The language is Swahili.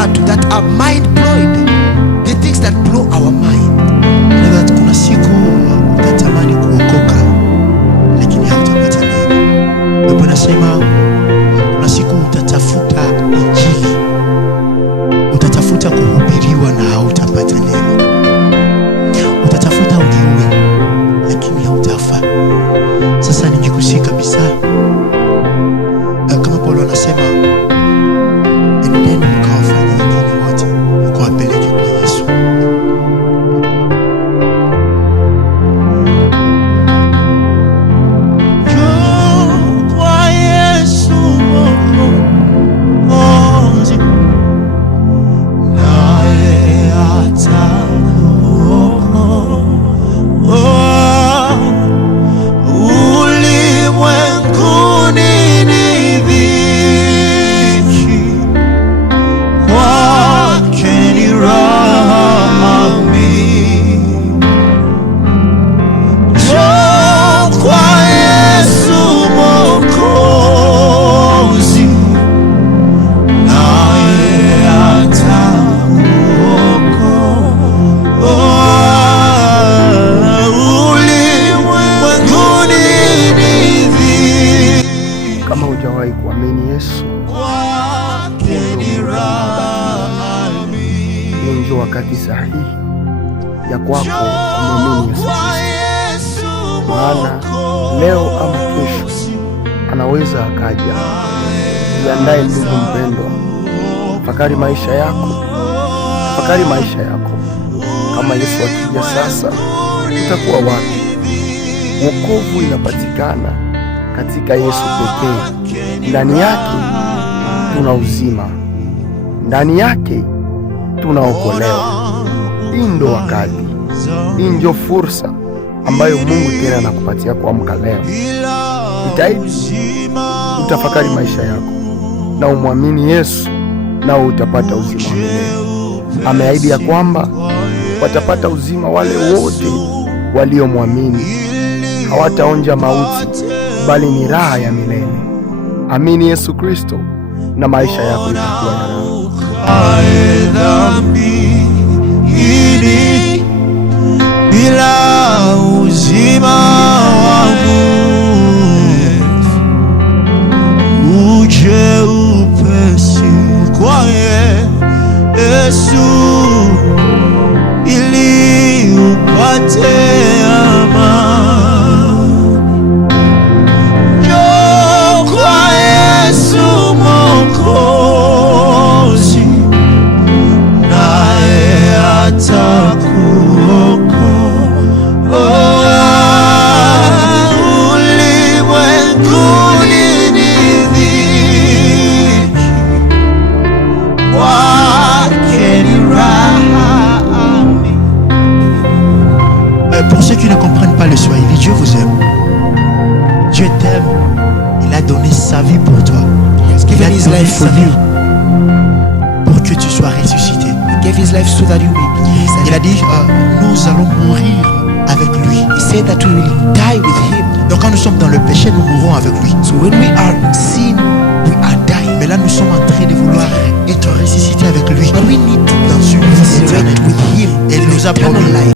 watu that are mind blowed, the things that blow our mind. Kuna siku utatamani kuokoka lakini hautapata neema. Biblia inasema kuna siku utatafuta injili, utatafuta kuhubiriwa na hautapata neema. Utatafuta ujue lakini hautafa. Sasa nijikusi kabisa, kama Paulo anasema, enendeni mkawafanye wengine wote mkawapeleke kwa Yesu. Kama hujawahi kuamini Yesu, ndio wakati sahihi ya kwako kumwamini Yesu Kristo. Maana leo ama kesho anaweza akaja. Jiandae ndugu mpendwa, fakari maisha yako, fakari maisha yako. Kama Yesu akija sasa, utakuwa wapi? Wokovu inapatikana katika Yesu pekee. Ndani yake tuna uzima, ndani yake tunaokolewa. Hii ndo wakati, hii ndio fursa ambayo Mungu tena anakupatia kuamka leo. Jitahidi utafakari maisha yako na umwamini Yesu, nao utapata uzima wa milele. Ameahidi ya kwamba watapata uzima wale wote waliomwamini. Hawataonja mauti, bali ni raha ya milele. Amini Yesu Kristo na maisha yako itakuwa na raha. Bila uzima wangu uje upesi kwa Yesu, ili upate Pour ceux qui ne comprennent pas le Swahili, Dieu vous aime. Dieu t'aime. Il a donné sa vie pour toi. Il a donné sa vie pour que tu sois ressuscité. Il a dit, nous allons mourir avec lui. He said that we will die with him. Donc quand nous sommes dans le péché, nous mourrons avec lui. So when we are in sin, we are dying. Mais là, nous sommes en train de vouloir être ressuscités avec lui But we need to dans une vie resurrect éternelle. with him. Et il nous a Eternal promis life.